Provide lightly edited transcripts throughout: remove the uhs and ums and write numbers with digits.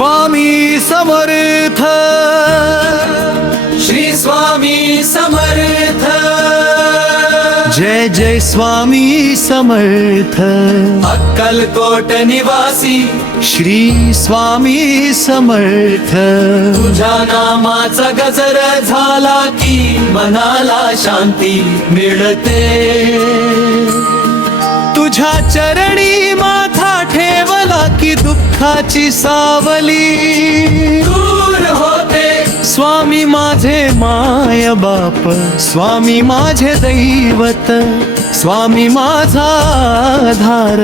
स्वामी समर्थ, श्री स्वामी समर्थ, जय जय स्वामी समर्थ, अक्कलकोट निवासी श्री स्वामी समर्थ. तुझ्या नामाचा गजर झाला की मनाला शांती मिळते. तुझ्या चरणी माथा ठेवला की दुःखाची सावली दूर होते. स्वामी माझे माय बाप, स्वामी माझे दैवत, स्वामी माझा आधार,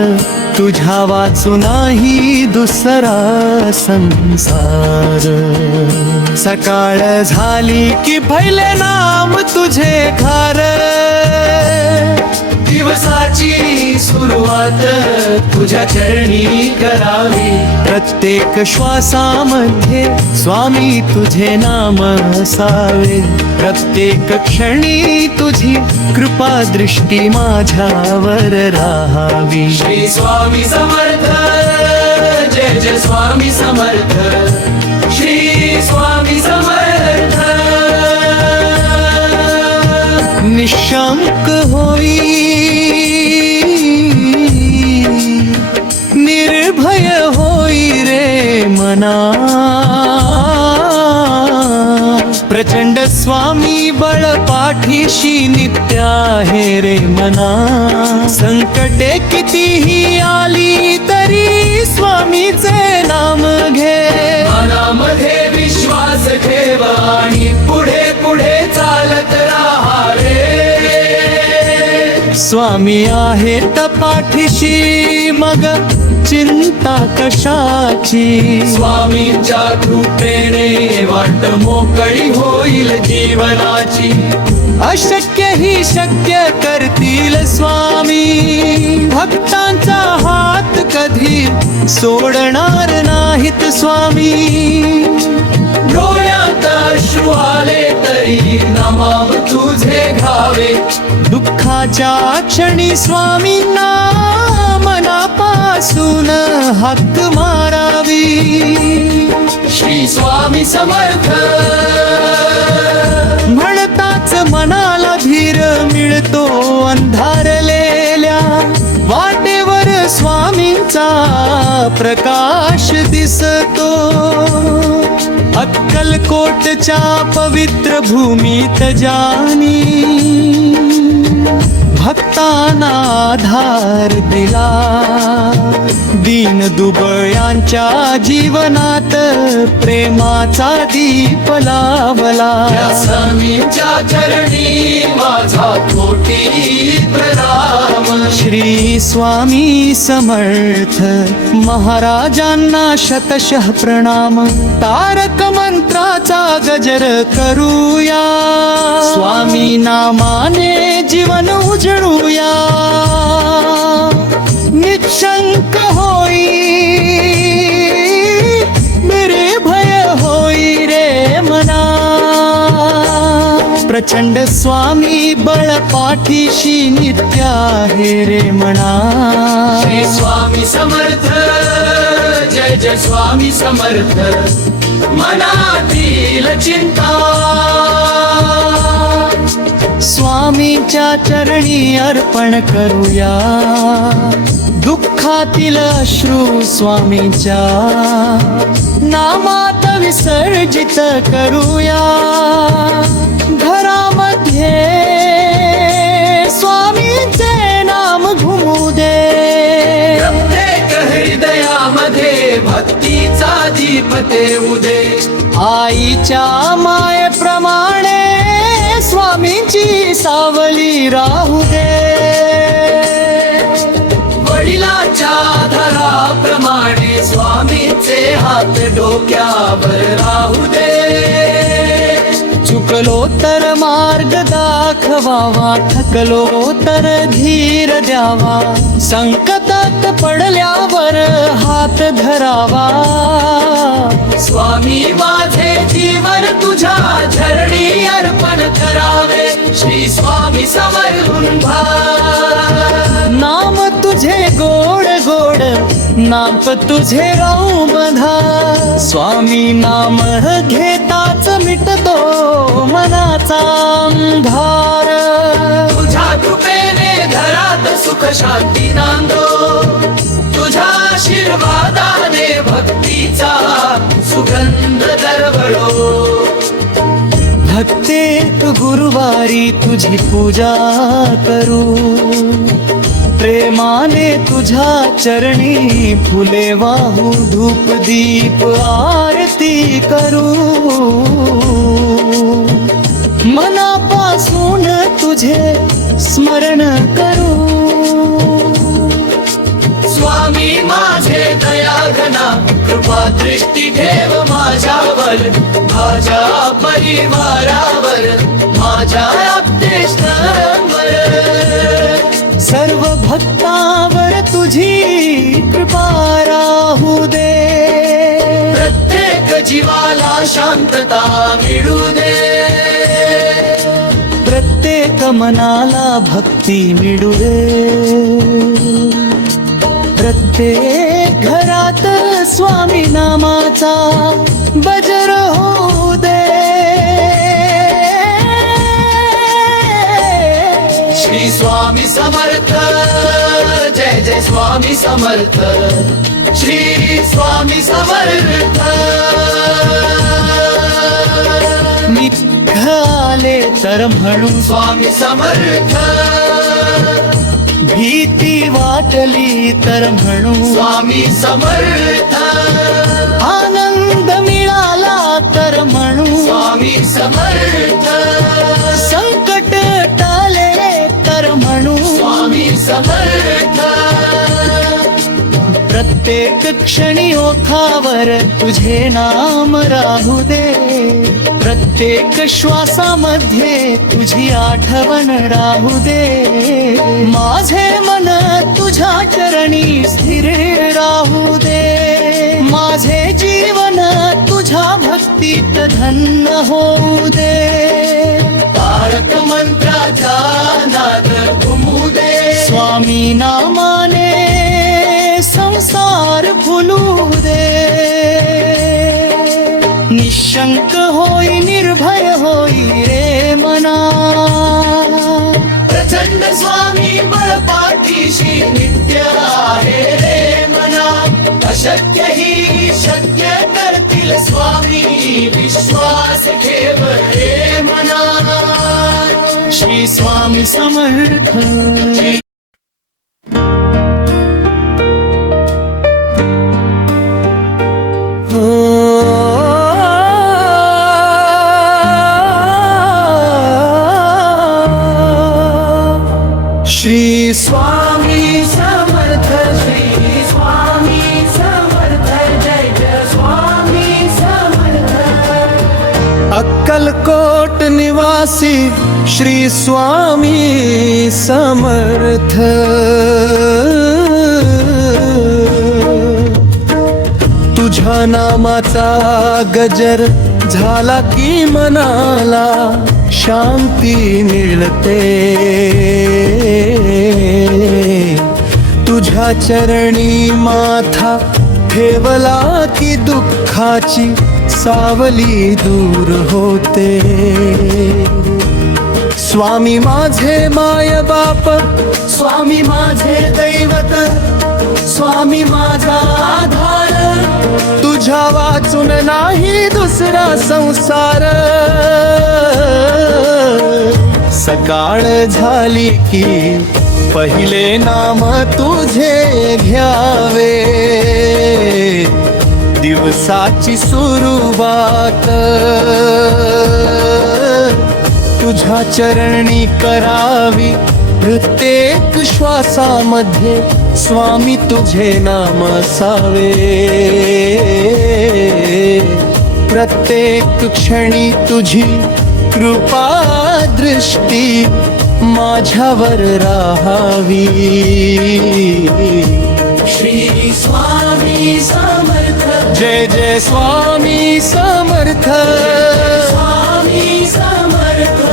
तुझ्या वाचू नाही दुसरा संसार. सकाळ झाली की पहिले नाम तुझे घर, दिवसाची सुरुवात तुझ्या चरणी करावी. प्रत्येक श्वासामध्ये स्वामी तुझे नाम असावे. प्रत्येक क्षणी तुझी कृपा दृष्टी माझ्यावर राहावी. श्री स्वामी समर्थ, जय जय स्वामी समर्थ, श्री स्वामी समर्थ. निशंक होई, निर्भय होई रे मना. प्रचंड स्वामी बळ पाठीशी नित्य आहे रे मना. संकटे कितीही आली तरी स्वामीचे नाम घे. मनामध्ये विश्वास ठेव आणि पुढे पुढे चालत राहा रे. स्वामी आहेत पाठीशी मग चिंता कशाची. स्वामींच्या कृपेने वाट मोकळी होईल जीवनाची. अशक्य ही शक्य करतील स्वामी. भक्तांचा हात कधी सोडणार नाहीत स्वामी. डोळ्यात अश्रू आले तरी नामाव तुझे घावे. दुःखाच्या क्षणी स्वामींना मनापासून हाक मारावी. श्री स्वामी समर्थ, म्हणताच मनाला धीर मिळतो. अंधारलेल्या वाटेवर स्वामींचा प्रकाश दिसतो. अक्कलकोटच्या पवित्र भूमीत जानी भक्तांना आधार दिला. दीन दुबळ्यांच्या जीवनात प्रेमाचा दीप लावला. या स्वामींच्या चरणी माझा कोटी प्रणाम. श्री स्वामी समर्थ, महाराजांना शतशः प्रणाम. तारक मंत्राचा गजर करूया, स्वामी नामाने जीवन उजळूया. निशंक होई, निर्भय होई रे मना. प्रचंड स्वामी बळ पाठीशी नित्य आहे रे म्हणा. श्री स्वामी समर्थ, जय जय स्वामी समर्थ. मनातील चिंता स्वामीच्या चरणी अर्पण करूया. दुःखातील अश्रू स्वामींच्या नामात विसर्जित करूया. घरामध्ये स्वामींचे नाम घुमू दे. प्रत्येक हृदयामध्ये भक्तीचा दीप तेवू दे. आईच्या मायेप्रमाणे स्वामींची सावली राहू दे. वडिलाच्या आधाराप्रमाणे स्वामींचे हात डोक्यावर राहू दे. चुकलो तर मार्ग दाखवावा, थकलो तर धीर द्यावा. संकटात पडल्यावर हात धरावा. स्वामी माझे जीवन तुझ्या चरणी अर्पण करावे. श्री स्वामी समर्थून नाम तुझे गोड गोड नाप तुझे राहू बंधा स्वामी नाम घेताच मिटतो मनाचा अंधार तुझ्या कृपेने घरात सुख शांती नांदो तुझ्या आशीर्वादाने भक्तीचा सुगंध दरवळो प्रत्येक गुरुवारी तुझी पूजा करू प्रेमाने तुझ्या चरणी फुले वाहू धूप दीप आरती करू मनापासून तुझे स्मरण करू स्वामी माझे दयाघना कृपा दृष्टी ठेव माझ्यावर माझ्या परिवारावर माझ्या आप्तेष्टांवर सर्व भक्तावर तुझी कृपा राहू दे प्रत्येक जीवाला शांतता मिळू दे प्रत्येक मनाला भक्ती मिळू दे प्रत्येक घरात स्वामी नामाचा बजर होऊ दे श्री स्वामी समर्थ जय जय स्वामी समर्थ श्री स्वामी समर्थ निघाले तर म्हणू स्वामी समर्थ भीती वाटली तर म्हणू स्वामी समर्थ आनंद मिळाला तर म्हणू स्वामी समर्थ संकट टाले तर म्हणू स्वामी समर्थ प्रत्येक क्षणी ओठावर तुझे नाम राहू दे प्रत्येक श्वासामध्ये तुझी आठवण राहू दे माझे मन तुझ्या चरणी स्थिर राहू दे माझे जीवन तुझ्या भक्तीत धन्य होऊ दे तारक मंत्राचा नाद घुमू दे स्वामी नामाने संसार फुलू दे निशंक होई निर्भय होई रे मना प्रचंड स्वामी बळ पाठीशी नित्य आहे रे मना अशक्य ही शक्य करतील स्वामी विश्वास ठेव रे मना श्री स्वामी समर्थ श्री स्वामी समर्थ श्री स्वामी समर्थ जय जय स्वामी समर्थ अक्कलकोट निवासी श्री स्वामी समर्थ तुझ्या नामाचा गजर झाला की मनाला शांती मिळते तुझ्या चरणी माथा ठेवला की दुःखाची सावली दूर होते स्वामी माझे माय बाप स्वामी माझे दैवत स्वामी माझा आधार तुझ्या वाचून नाही दुसरा संसार सकाळ झाली की पहिले नाम तुझे घ्यावे दिवसाची सुरुवात तुझ्या चरणी करावी प्रत्येक श्वासामध्ये स्वामी तुझे नाम असावे प्रत्येक क्षणी तुझी कृपा दृष्टी माझ्यावर राहावी श्री स्वामी समर्थ जय जय स्वामी समर्थ स्वामी समर्थ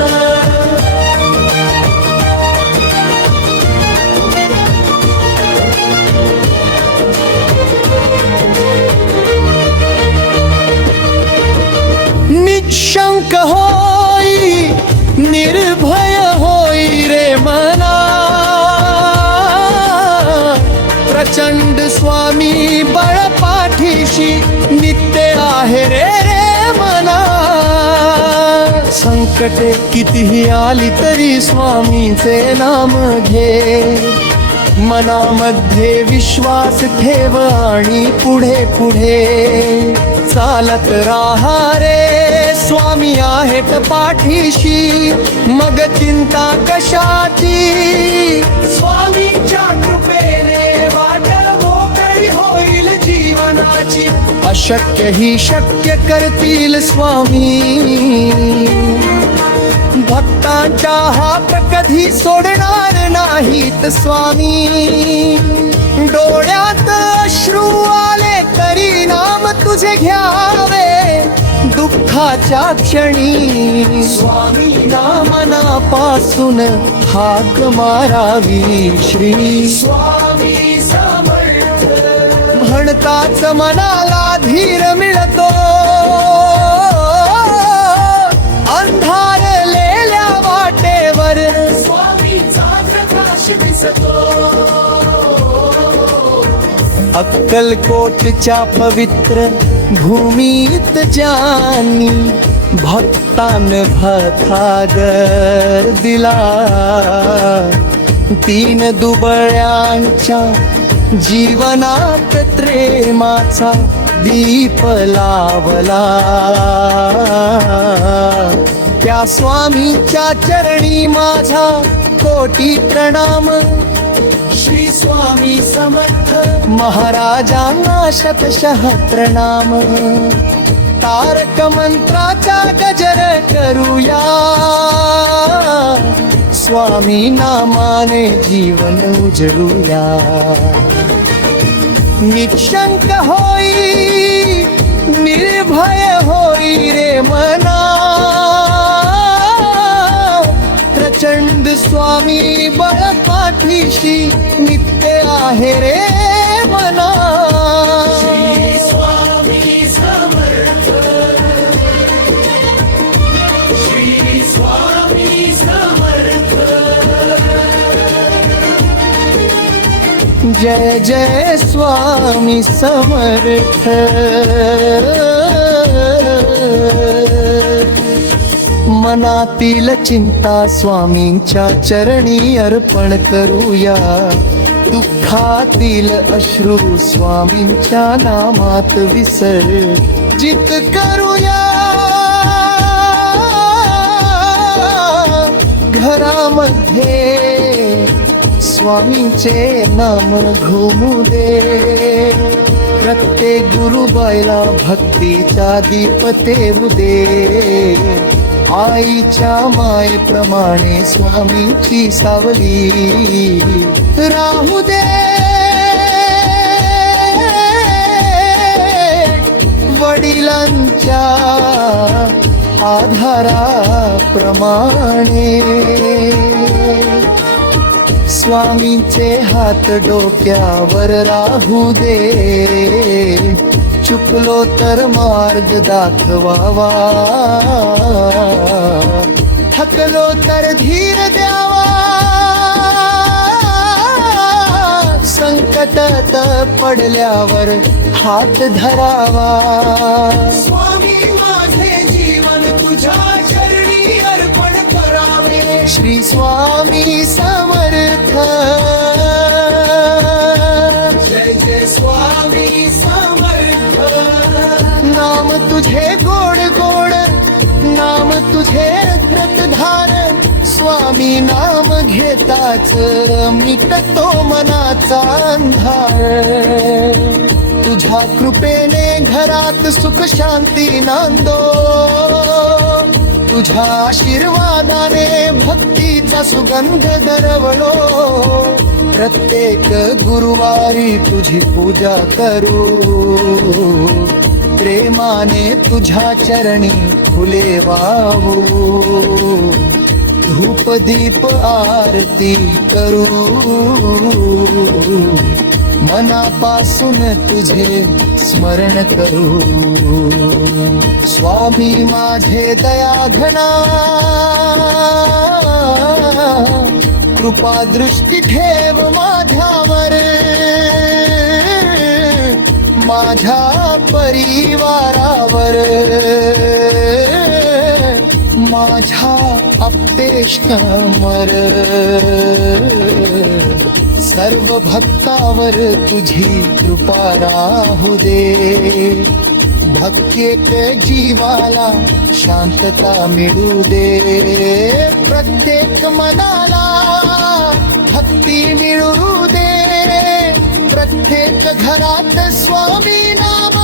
प्रचंड स्वामी बळ पाठीशी नित्य आहे रे मना. संकटे कितीही आली तरी स्वामींचे नाम घे. मनामध्ये विश्वास ठेव आणि पुढे पुढे चालत राहा रे. स्वामी आहेत पाठीशी मग चिंता कशाची. स्वामींच्या कृपेने वाट मोकळी होईल जीवनाची. अशक्य ही शक्य करतील स्वामी. भक्तांच्या हात कधी सोडणार नाहीत स्वामी. डोळ्यात अश्रू आले तरी नाम तुझे घ्यावे. दुःखाच्या क्षणी स्वामी मनापासून हाक मारावी. श्री स्वामी समर्थ. म्हणताच मनाला धीर मिळतो. अंधारलेल्या वाटेवर स्वामींचा प्रकाश दिसतो. अक्कलकोटच्या पवित्र भूमीत ज्यांनी भक्तान भखागर दिला. तीन दुबळ्यांच्या जीवनात प्रेमाचा दीप लावला. त्या स्वामींच्या चरणी माझा कोटी प्रणाम. श्री स्वामी समर्थ. महाराजांना शतशः प्रणाम. तारक मंत्राचा गजर करूया. स्वामी नामाने जीवन उजळूया. निशंक होई निर्भय होई रे मना. प्रचंड स्वामी बळ पाठीशी नित्य आहे रे मना. श्री स्वामी समर्थ. श्री स्वामी समर्थ. जय जय स्वामी समर्थ. मनातील चिंता स्वामींच्या चरणी अर्पण करूया. दुःखातील अश्रू स्वामींच्या नामात विसर्जित करूया. घरामध्ये स्वामींचे नाम घुमू दे. प्रत्येक गुरुबाईला भक्तीचा दीप तेवू दे. आईच्या मायेप्रमाणे स्वामींची सावली राहू दे. वडिलांच्या आधाराप्रमाणे स्वामींचे हात डोक्यावर राहू दे. चुकलो तर मार्ग दाखवावा. थकलो तर धीर द्यावा. संकटात पडल्यावर हात धरावा. स्वामी माझे जीवन तुझ्या चरणी अर्पण करावे. श्री स्वामी समर्थ. जय जय स्वामी समर्थ. नाम तुझे गोड गोड नाम तुझे व्रतधार. स्वामी नाम घेताच मिटतो मनाचा अंधार. तुझ्या कृपेने घरात सुख शांती नांदो. तुझ्या आशीर्वादाने भक्तीचा सुगंध दरवलो. प्रत्येक गुरुवारी तुझी पूजा करू. प्रेमाने तुझ्या चरणी फुले वाहू. धूप दीप आरती करू. मनापासून तुझे स्मरण करू. स्वामी माझे दया घना. कृपा दृष्टी ठेव माझ्यावर, माझ्या परिवारावर, माझ्या आप्तेष्टमर. सर्व भक्तावर तुझी कृपा राहू दे, भक्तेत जीवाला शांतता मिळू दे. प्रत्येक मनाला भक्ती मिळू दे, प्रत्येक घरात स्वामी नाम